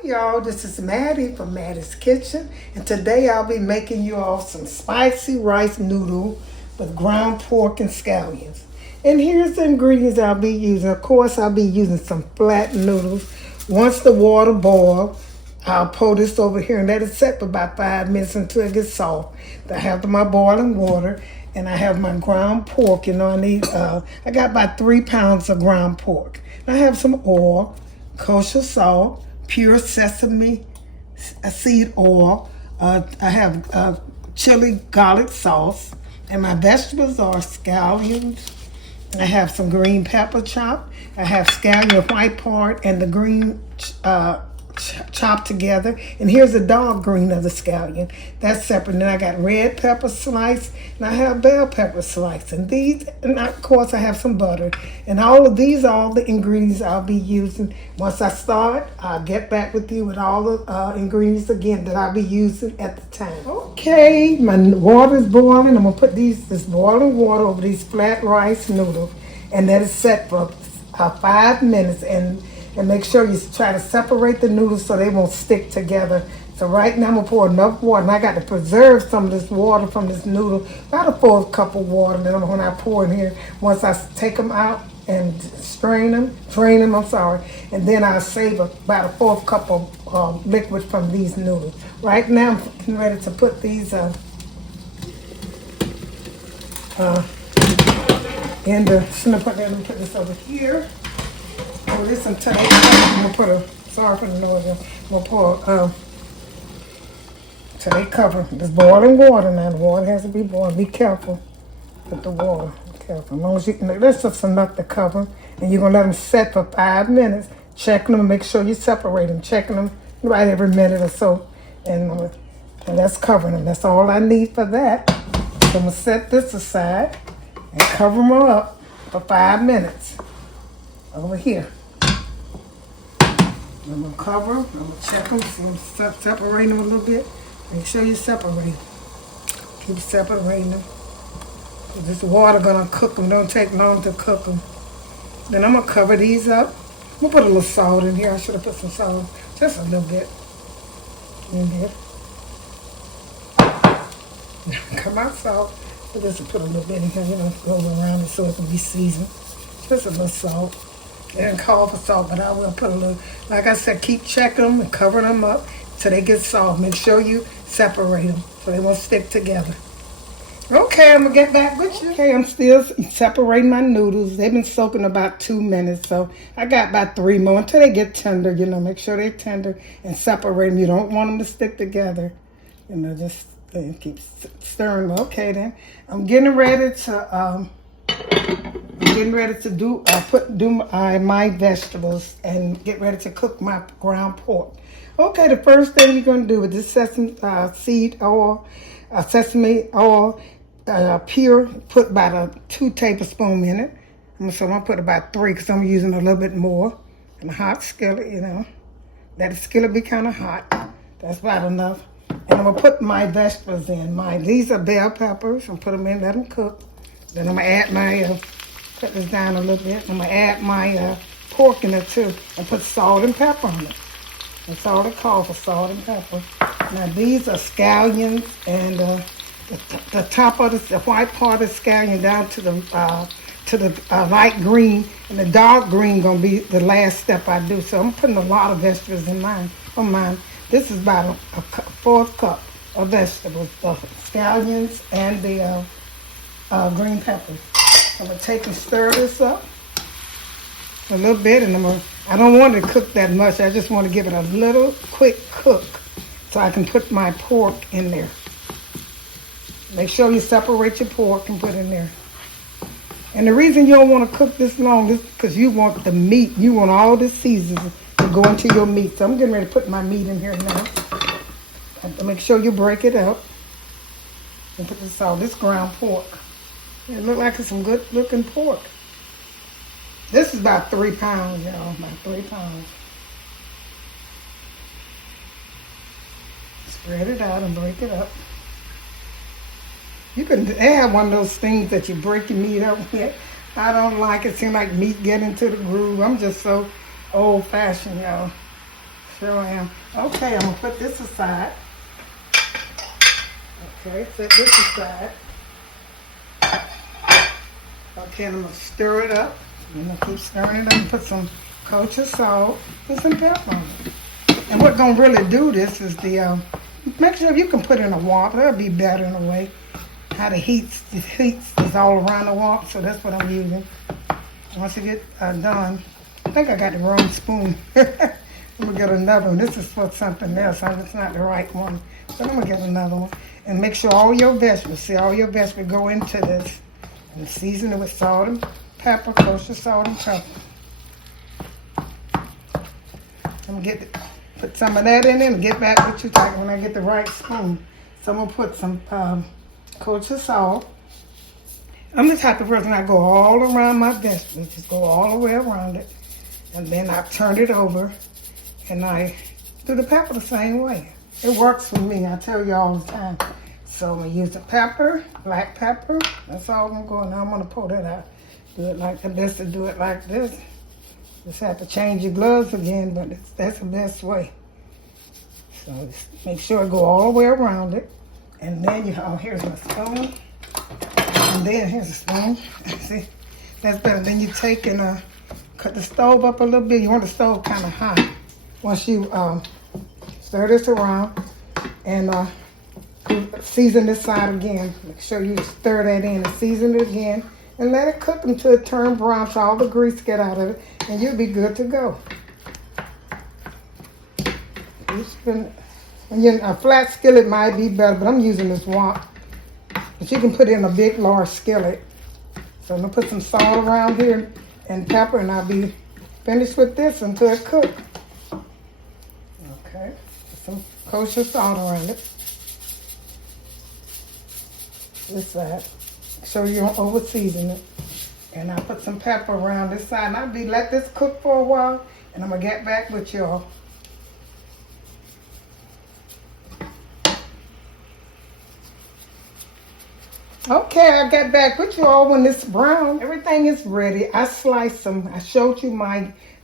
Hi y'all, this is Mattie from Mattie's Kitchen, and today I'll be making you all some spicy rice noodle with ground pork and scallions. And here's the ingredients I'll be using. Of course, I'll be using some flat noodles. Once the water boils, I'll pour this over here and let it set for about 5 minutes until it gets soft. I have my boiling water and I have my ground pork. I got about 3 pounds of ground pork. I have some oil, kosher salt, pure sesame seed oil. I have chile-garlic sauce, and my vegetables are scallions. I have some green pepper chopped. I have scallion white part and the green chopped together. And here's the dark green of the scallion. That's separate. And then I got red pepper sliced, and I have bell pepper sliced. And of course I have some butter. And all of these are all the ingredients I'll be using. Once I start, I'll get back with you with all the ingredients again that I'll be using at the time. Okay, my water is boiling. I'm gonna put this boiling water over these flat rice noodles and let it set for 5 minutes, and make sure you try to separate the noodles so they won't stick together. So right now I'm gonna pour enough water, and I got to preserve some of this water from this noodle, about a 4th cup of water. Then when I pour in here, once I take them out and drain them, and then I'll save about a 4th cup of liquid from these noodles. Right now I'm getting ready to put these in the, let me put this over here. This until I'm gonna put sorry for the noise. I'm gonna pour till they cover this boiling water. Now the water has to be boiled. Be careful with the water. Be careful. As long as you can, that's just enough to cover. And you're gonna let them set for 5 minutes. Checking them, make sure you separate them. Checking them right every minute or so. And that's covering them. That's all I need for that. So I'm gonna set this aside and cover them up for 5 minutes over here. I'm going to cover them. I'm going to check them. So I'm separating them a little bit. Make sure you separate. Keep separating them. This water going to cook them. Don't take long to cook them. Then I'm going to cover these up. I'm going to put a little salt in here. I should have put some salt. Just a little bit in here. Come out salt. I just put a little bit in here. Go around it so it can be seasoned. Just a little salt. They didn't call for salt, but I will put a little. Like I said, keep checking them and covering them up till they get soft. Make sure you separate them so they won't stick together. Okay, I'm going to get back with you. Okay, I'm still separating my noodles. They've been soaking about 2 minutes, so I got about 3 more until they get tender. Make sure they're tender and separate them. You don't want them to stick together. Just keep stirring. Okay, then. I'm getting ready to do my vegetables and get ready to cook my ground pork. Okay, the first thing you're going to do with this sesame seed oil, sesame oil, pure, put about 2 tablespoons in it. So I'm going to put about 3 because I'm using a little bit more. And a hot skillet, let the skillet be kind of hot. That's about enough. And I'm going to put my vegetables in. These are bell peppers. I'm going to put them in, let them cook. Then I'm going to add my, cut this down a little bit. I'm going to add my pork in it too and put salt and pepper on it. That's all it calls for, salt and pepper. Now these are scallions, and the top of the white part of the scallion down to the light green, and the dark green going to be the last step I do. So I'm putting a lot of vegetables in mine. This is about a 4th cup of vegetables, the scallions and the green peppers. I'm going to take and stir this up a little bit, and I don't want it to cook that much. I just want to give it a little quick cook so I can put my pork in there. Make sure you separate your pork and put it in there. And the reason you don't want to cook this long is because you want the meat, you want all the seasons to go into your meat. So I'm getting ready to put my meat in here now. And make sure you break it up and put this ground pork. It looks like it's some good looking pork. This is about 3 pounds, y'all, about 3 pounds. Spread it out and break it up. They have one of those things that you break your meat up with. I don't like it. Seems like meat get into the groove. I'm just so old-fashioned, y'all. Sure am. Okay, I'm gonna put this aside. Okay, set this aside. Okay, I'm gonna stir it up. I'm gonna keep stirring it up and put some kosher salt and some pepper on it. And what's gonna really do this is make sure you can put it in a wok. That'll be better in a way. How the heat is all around the wok, so that's what I'm using. Once you get done, I think I got the wrong spoon. I'm gonna get another one. This is for something else. It's not the right one, but I'm gonna get another one. And make sure all your vegetables, go into this. And season it with salt and pepper, kosher salt and pepper. I'm gonna put some of that in there and get back with you when I get the right spoon. So I'm gonna put some kosher salt. I'm the type of person I go all around my vegetables, just go all the way around it. And then I turn it over and I do the pepper the same way. It works for me, I tell you all the time. So I'm gonna use the pepper, black pepper. That's all I'm going. Now I'm gonna pull that out. Do it like the best to do it like this. Just have to change your gloves again, but that's the best way. So just make sure it go all the way around it. And then here's my spoon. And then here's a spoon. See, that's better. Then you take and cut the stove up a little bit. You want the stove kind of high. Once you stir this around and season this side again. Make sure you stir that in and season it again. And let it cook until it turns brown so all the grease get out of it. And you'll be good to go. A flat skillet might be better, but I'm using this wok. But you can put it in a big, large skillet. So I'm going to put some salt around here and pepper, and I'll be finished with this until it cooks. Okay, put some kosher salt around it. This side, so you don't over season it. And I'll put some pepper around this side, and I'll let this cook for a while, and I'm gonna get back with y'all. Okay, I got back with you all when it's brown. Everything is ready. I sliced them. I showed you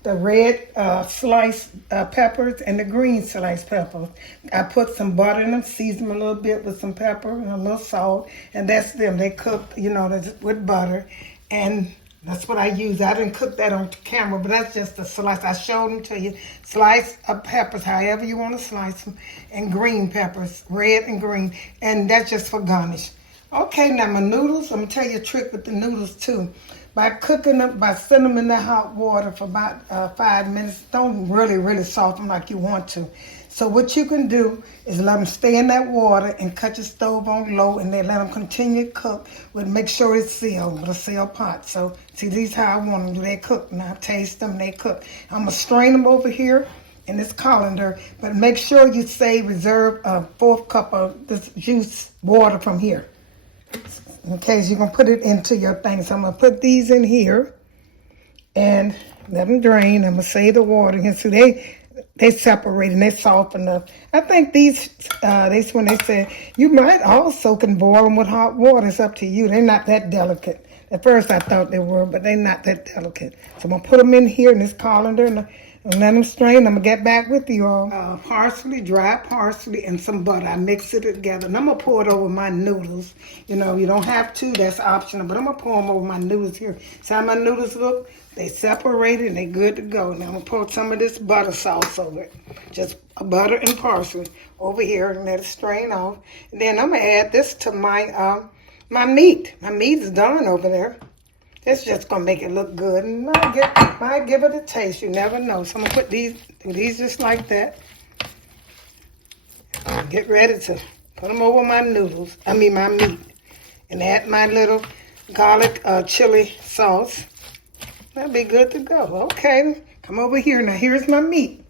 the red sliced peppers and the green sliced peppers. I put some butter in them, seasoned them a little bit with some pepper and a little salt, and that's them. They cooked, with butter, and that's what I use. I didn't cook that on camera, but that's just a slice. I showed them to you. Slice of peppers, however you want to slice them, and green peppers, red and green, and that's just for garnish. Okay, now my noodles, I'm going to tell you a trick with the noodles too. By cooking them, by setting them in the hot water for about 5 minutes, don't really soften them like you want to. So what you can do is let them stay in that water and cut your stove on low, and then let them continue to cook. But make sure it's sealed with a sealed pot. So see, these how I want them. They cook. Now taste them, they cook. I'm going to strain them over here in this colander, but make sure you reserve a 4th cup of this juice water from here. In case you're going to put it into your thing. So I'm going to put these in here and let them drain. I'm going to save the water. And so they separate and they soften up. I think these when they said, you might also can boil them with hot water. It's up to you. They're not that delicate. At first I thought they were, but they're not that delicate. So I'm going to put them in here in this colander and let them strain. I'm going to get back with you all. Parsley, dry parsley, and some butter. I mix it together. And I'm going to pour it over my noodles. You don't have to. That's optional. But I'm going to pour them over my noodles here. See how my noodles look? They separated and they're good to go. Now I'm going to pour some of this butter sauce over it. Just butter and parsley over here and let it strain off. And then I'm going to add this to my meat. My meat is done over there. It's just going to make it look good and might give it a taste. You never know. So I'm going to put these just like that. Get ready to put them over my my meat. And add my little garlic chili sauce. That'll be good to go. Okay, come over here. Now here's my meat.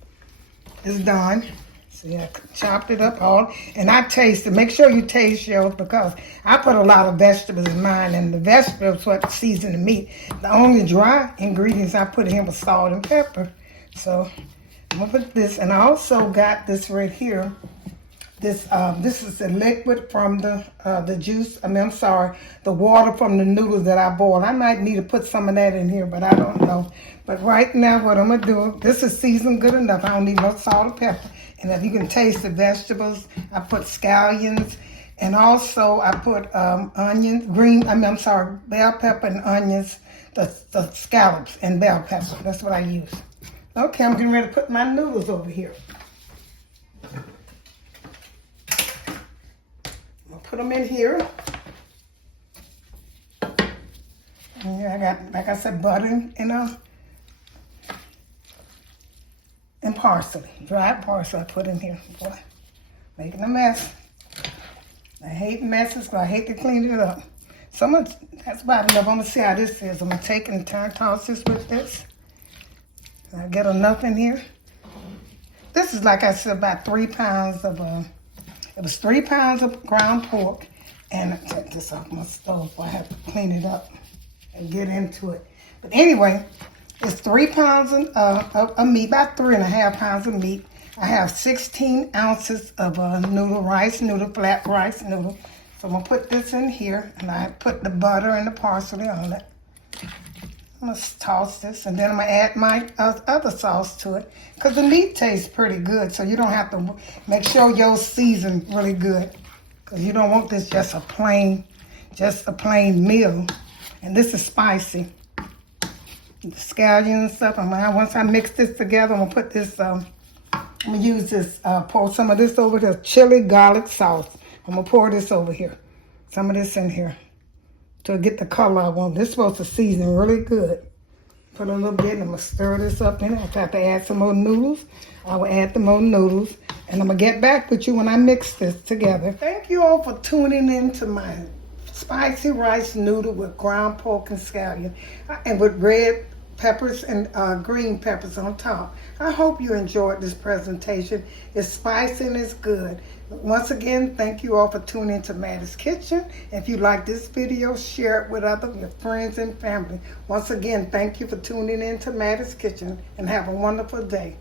It's done. See, I chopped it up all, and I taste it. Make sure you taste yours because I put a lot of vegetables in mine, and the vegetables what season the meat. The only dry ingredients I put in was salt and pepper. So I'm gonna put this, and I also got this right here. This is the liquid from the juice. I'm sorry, the water from the noodles that I boiled. I might need to put some of that in here, but I don't know. But right now, what I'm gonna do, this is seasoned good enough. I don't need no salt or pepper. And if you can taste the vegetables, I put scallions, and also I put onions, bell pepper and onions, the scallops and bell pepper. That's what I use. Okay, I'm getting ready to put my noodles over here. Put them in here. And here I got, like I said, butter and parsley, dried parsley I put in here. Boy, making a mess. I hate messes, but I hate to clean it up. That's about enough. I'm gonna see how this is. I'm gonna take and toss this with this. I get enough in here. This is, like I said, about 3 pounds of it was 3 pounds of ground pork, and I take this off my stove, so I have to clean it up and get into it. But anyway, it's 3 pounds of meat, about 3.5 pounds of meat. I have 16 ounces of flat rice noodle. So I'm gonna put this in here, and I put the butter and the parsley on it. I'm gonna toss this, and then I'm gonna add my other sauce to it, because the meat tastes pretty good, so you don't have to make sure yours seasoned really good, because you don't want this just a plain meal. And this is spicy. The scallions and stuff. Once I mix this together, I'm gonna put this. I'm gonna use this. Pour some of this over the chile-garlic sauce. I'm gonna pour this over here. Some of this in here to get the color I want. This is supposed to season really good. Put a little bit, and I'm gonna stir this up in it. If I have to add some more noodles, I will add the more noodles. And I'm gonna get back with you when I mix this together. Thank you all for tuning in to my spicy rice noodle with ground pork and scallion, and with red peppers and green peppers on top. I hope you enjoyed this presentation. It's spicy and it's good. Once again, thank you all for tuning into Mattie's Kitchen. If you like this video, share it with your friends and family. Once again, thank you for tuning in to Mattie's Kitchen, and have a wonderful day.